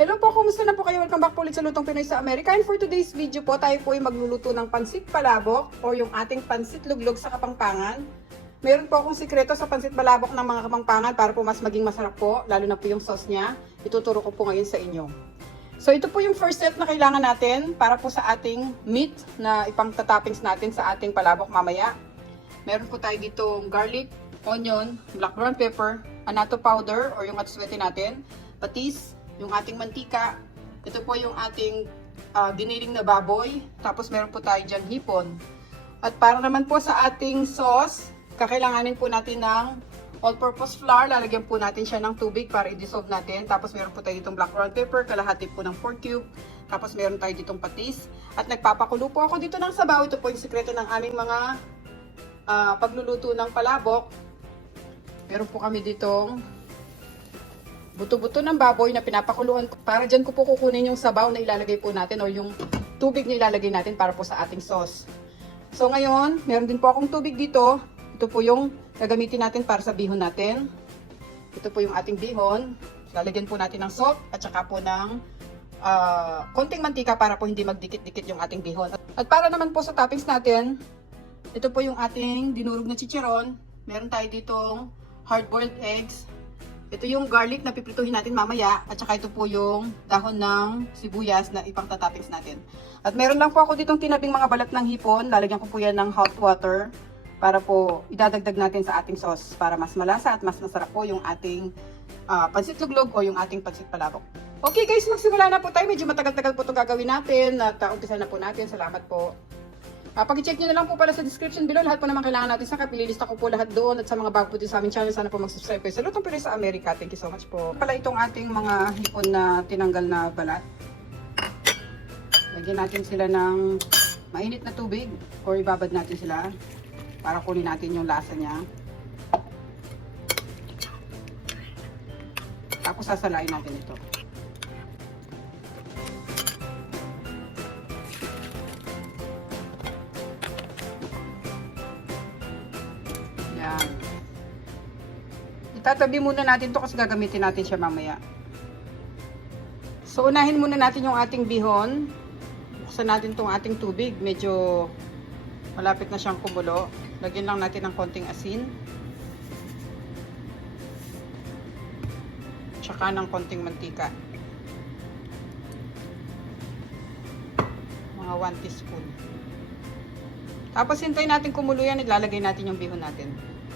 Hello po, kumusta na po kayo? Welcome back po ulit sa Lutong Pinoy sa Amerika. And for today's video po, tayo po ay magluluto ng pansit palabok o yung ating pansit luglog sa Kapampangan. Meron po akong sikreto sa pansit palabok ng mga Kapampangan para po mas maging masarap po, lalo na po yung sauce niya. Ituturo ko po ngayon sa inyo. So ito po yung first step na kailangan natin para po sa ating meat na ipang-toppings natin sa ating palabok mamaya. Meron po tayo ditong garlic, onion, black brown pepper, annatto powder or yung atswete natin, patis, yung ating mantika, ito po yung ating giniling na baboy, tapos meron po tayo dyan hipon. At para naman po sa ating sauce, kakailanganin po natin ng all-purpose flour, lalagyan po natin siya ng tubig para i-dissolve natin. Tapos meron po tayo ditong black brown pepper, kalahati po ng 4 cube, tapos meron tayo ditong patis. At nagpapakulo po ako dito ng sabaw, ito po yung sikreto ng aming mga pagluluto ng palabok. Meron po kami ditong buto-buto ng baboy na pinapakuluan ko. Para dyan ko po kukunin yung sabaw na ilalagay po natin o yung tubig na ilalagay natin para po sa ating sauce. So ngayon, meron din po akong tubig dito. Ito po yung gagamitin natin para sa bihon natin. Ito po yung ating bihon. Lalagyan po natin ng salt at saka po ng konting mantika para po hindi magdikit-dikit yung ating bihon. At para naman po sa toppings natin, ito po yung ating dinurog na chicharon. Meron tayo ditong hard-boiled eggs. Ito yung garlic na piprituhin natin mamaya at saka ito po yung dahon ng sibuyas na ipang-toppings natin. At meron lang po ako ditong tinabing mga balat ng hipon. Lalagyan ko po yan ng hot water para po idadagdag natin sa ating sauce para mas malasa at mas masarap po yung ating pansit luglog o yung ating pansit palabok. Okay guys, magsimula na po tayo. Medyo matagal-tagal po itong gagawin natin at umpisa na po natin. Salamat po. Pag-check nyo na lang po pala sa description below, lahat po naman kailangan natin sa kapililista ko po lahat doon at sa mga bago po din sa aming channel, sana po mag-subscribe kayo sa Lutong Pinoy sa Amerika. Thank you so much po. Pala itong ating mga hipon na tinanggal na balat. Lagyan natin sila ng mainit na tubig or ibabad natin sila para kunin natin yung lasa niya. Tapos sasalain natin ito. Yan. Itatabi muna natin to kasi gagamitin natin siya mamaya. So unahin muna natin yung ating bihon. Buksan natin tong ating tubig. Medyo malapit na siyang kumulo. Lagyan lang natin ng konting asin. Tsaka ng konting mantika. Mga 1 teaspoon. Tapos hintayin natin kumulo yan. Ilalagay natin yung bihon natin.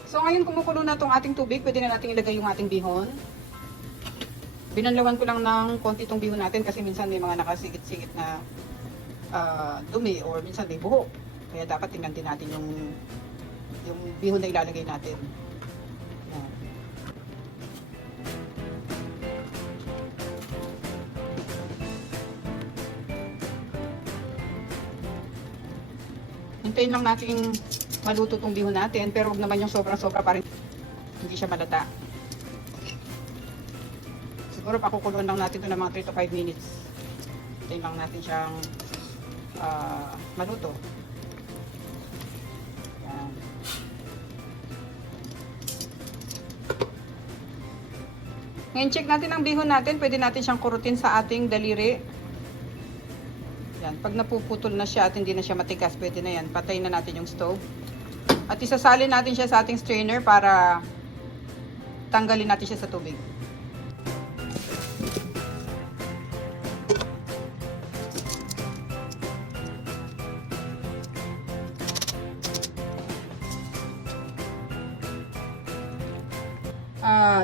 So ngayon kumukulo na itong ating tubig, pwede na natin ilagay yung ating bihon. Binanlawan ko lang ng konti itong bihon natin kasi minsan may mga nakasigit-sigit na dumi or minsan may buhok. Kaya dapat tingnan din natin yung bihon na ilalagay natin. Yan. Hintayin lang natin maluto itong bihon natin, pero huwag naman yung sobra-sobra para hindi siya malata. Siguro pakukuluan lang natin ito ng mga 3 to 5 minutes. Hintayin lang natin siyang maluto. Yan. Ngayon check natin ang bihon natin, pwede natin siyang kurutin sa ating daliri. Yan. Pag napuputol na siya at hindi na siya matigas, pwede na yan. Patayin na natin yung stove. At isasalin natin siya sa ating strainer para tanggalin natin siya sa tubig.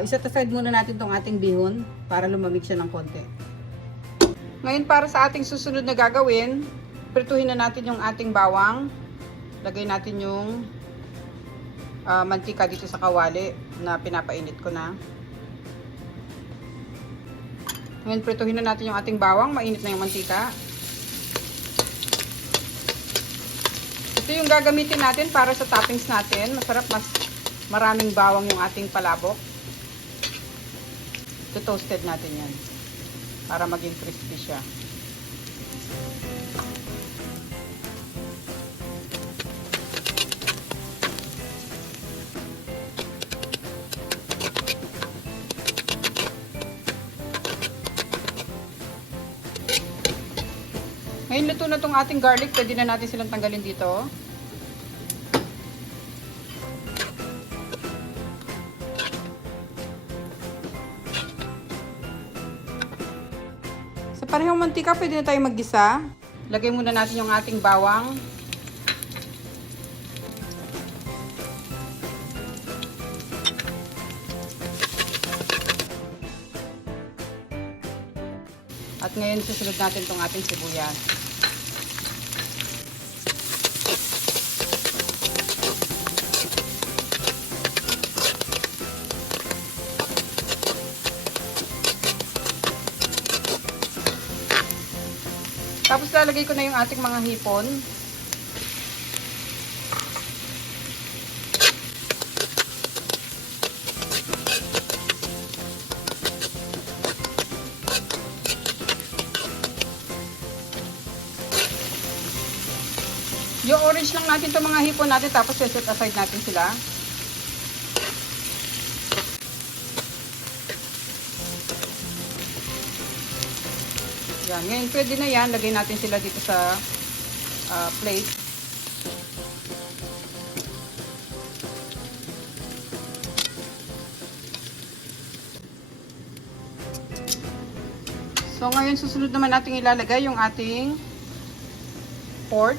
Iset aside muna natin tong ating bihon para lumamig siya ng konti. Ngayon para sa ating susunod na gagawin, prituhin na natin yung ating bawang. Lagay natin yung mantika dito sa kawali na pinapainit ko na. Ngayon prituhin na natin yung ating bawang, mainit na yung mantika. Ito yung gagamitin natin para sa toppings natin. Masarap, mas maraming bawang yung ating palabok. Ito toasted natin yan para maging crispy siya. na itong ating garlic, pwede na natin silang tanggalin dito. Sa parehong mantika, pwede na tayo maggisa. Lagay muna natin yung ating bawang. At ngayon, susunod natin itong ating sibuyas. Tapos lalagay ko na yung ating mga hipon. Yung orange lang natin itong mga hipon natin, tapos set aside natin sila. Yan. Ngayon, pwede na yan. Lagay natin sila dito sa plate. So, ngayon, susunod naman natin ilalagay yung ating pork.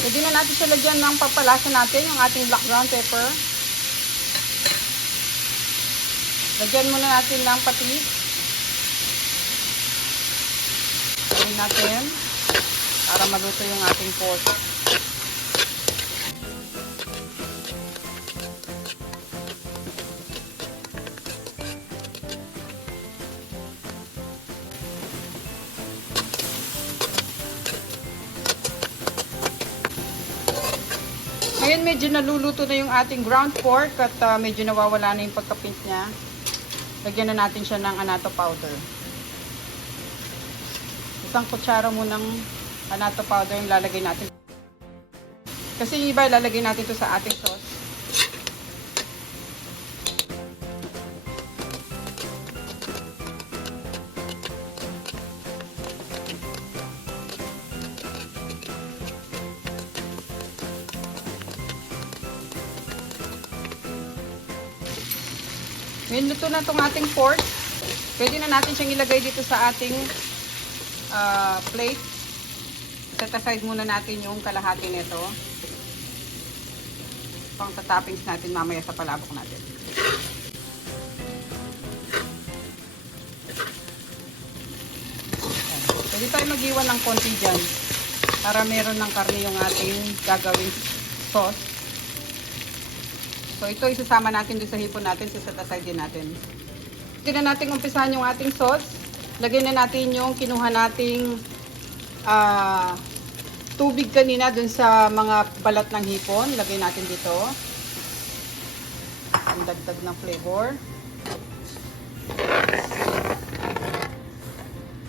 Pwede na natin sila dyan ng papalasa natin, yung ating black ground pepper. Lagyan muna natin ng patis. Lagyan natin para maluto yung ating pork. Ngayon medyo naluluto na yung ating ground pork at medyo nawawala na yung pagka-pink niya. Lagyan na natin siya ng annatto powder. Isang kutsara mo ng annatto powder yung lalagay natin. Kasi yung iba lalagay natin ito sa ating sauce. Ngayon, luto na itong ating pork. Pwede na natin siyang ilagay dito sa ating plate. Set aside muna natin yung kalahati nito. Pang toppings natin mamaya sa palabok natin. Pwede tayo mag-iwan ng konti dyan para meron ng karne yung ating gagawing sauce. So, ito isasama natin doon sa hipon natin, set aside din natin. Hindi na natin umpisahan yung ating sauce. Lagyan na natin yung kinuha nating tubig kanina doon sa mga balat ng hipon. Lagay natin dito. Ang dagdag ng flavor.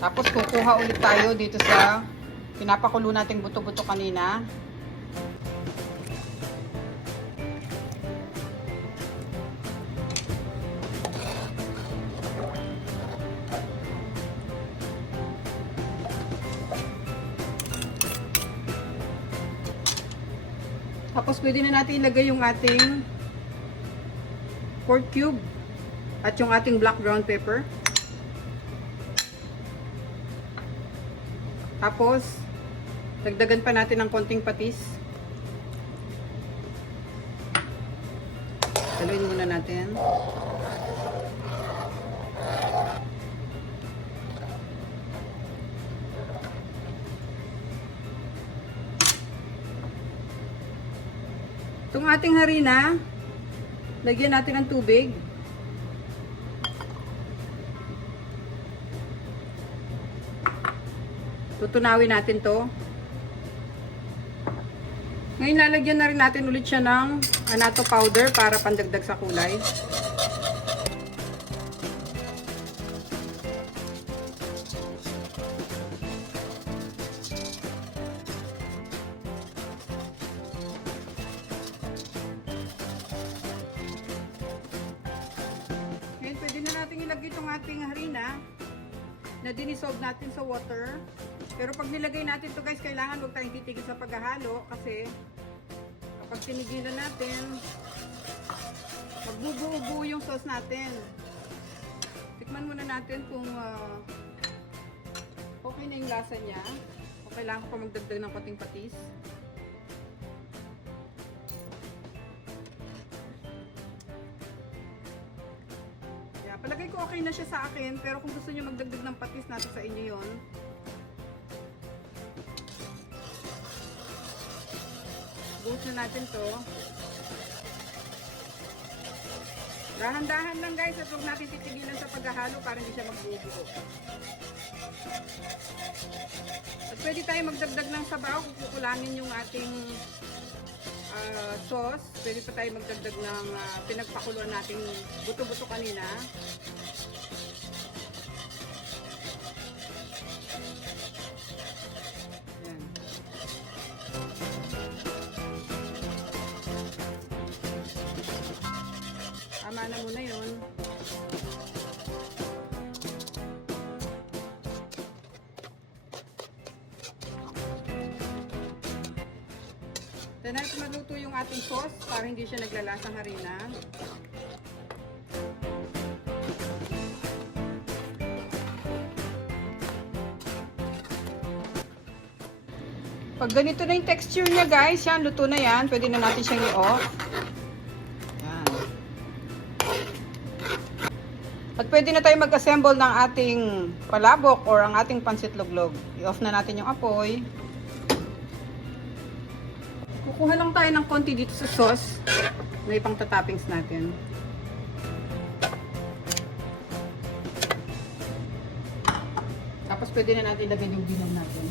Tapos kukuha ulit tayo dito sa pinapakulo nating buto-buto kanina. Tapos pwede na natin ilagay yung ating pork cube at yung ating black ground pepper. Tapos dagdagan pa natin ng konting patis. Haluin muna natin. Itong ating harina, lagyan natin ng tubig. Tutunawin natin to. Ngayon lalagyan na rin natin ulit siya ng annatto powder para pandagdag sa kulay. Pwede na natin ilagay itong ating harina na dinisolve natin sa water. Pero pag nilagay natin to guys, kailangan huwag tayong titigil sa paghahalo kasi kapag tinigilan natin, magbubuo-buo yung sauce natin. Tikman muna natin kung okay na yung lasa niya o kailangan pa magdagdag ng pating patis. Palagay ko okay na siya sa akin, pero kung gusto niyo magdagdag ng patis, nasa sa inyo yon. Buhos na natin to. Dahan-dahan lang guys, at huwag natin titigilan sa paghahalo para hindi siya magbubuo. At pwede tayo magdagdag ng sabaw kung kukulangin yung ating sauce. Pwede pa tayo magdagdag ng pinagpakuluan nating buto-buto kanina. Ayan. Tama na muna yun. Then natin maluto yung ating sauce para hindi siya naglalasang harina. Pag ganito na yung texture niya guys, yan, luto na yan. Pwede na natin siyang i-off. Yan. At pwede na tayo mag-assemble ng ating palabok or ang ating pansit luglog. I-off na natin yung apoy. Kukuha lang tayo ng konti dito sa sauce na ipang tatoppings natin. Tapos pwede na natin ilagay yung dinom natin.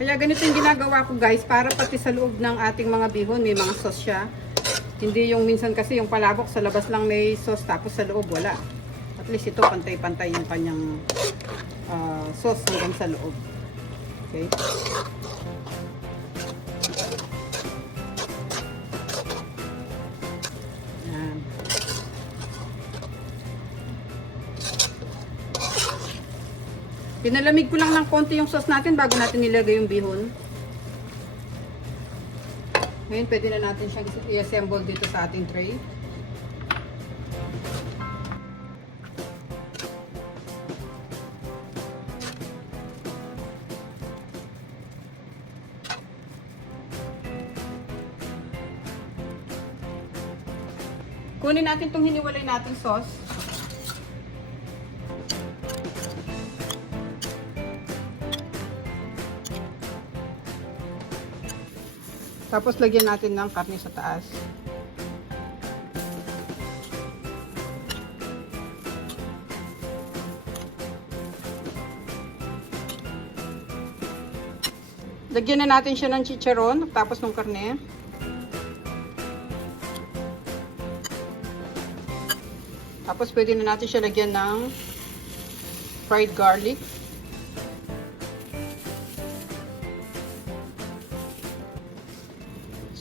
Kaya ganito yung ginagawa ko guys, para pati sa loob ng ating mga bihon may mga sauce siya. Hindi yung minsan kasi yung palabok sa labas lang may sauce tapos sa loob wala. At least ito pantay-pantay yung kanyang sauce hanggang sa loob. Okay. Yan. Pinalamig ko lang ng konti yung sauce natin bago natin nilagay yung bihon. Ngayon, pwede na natin siyang i-assemble dito sa ating tray. Kunin natin itong hiniwalay nating sauce. Tapos lagyan natin ng karne sa taas. Lagyan na natin siya ng chicharon tapos ng karne. Tapos pwede na natin siya lagyan ng fried garlic.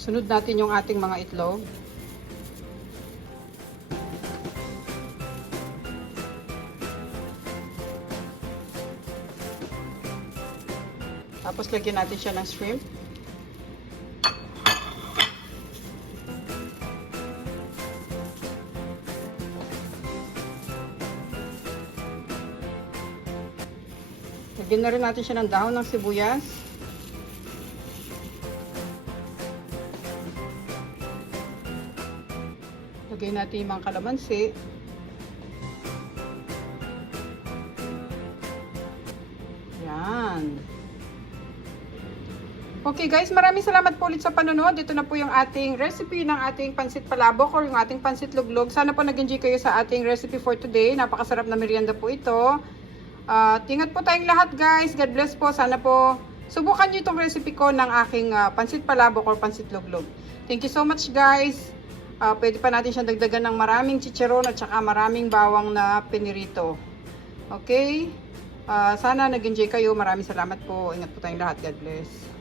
Sunod natin yung ating mga itlog. Tapos lagyan natin siya ng shrimp. Lagyan na rin natin siya ng dahon ng sibuyas. Lagay natin yung mga kalamansi. Yan. Okay guys, maraming salamat po ulit sa panonood. Dito na po yung ating recipe ng ating pansit palabok or yung ating pansit luglog. Sana po nag-enjoy kayo sa ating recipe for today. Napakasarap na merienda po ito. Ingat po tayong lahat guys. God bless po. Sana po subukan nyo itong recipe ko ng aking pansit palabok or pansit luglog. Thank you so much guys. Pwede pa natin siyang dagdagan ng maraming chicharon at saka maraming bawang na pinirito. Okay? Sana nag-enjoy kayo. Maraming salamat po. Ingat po tayong lahat. God bless.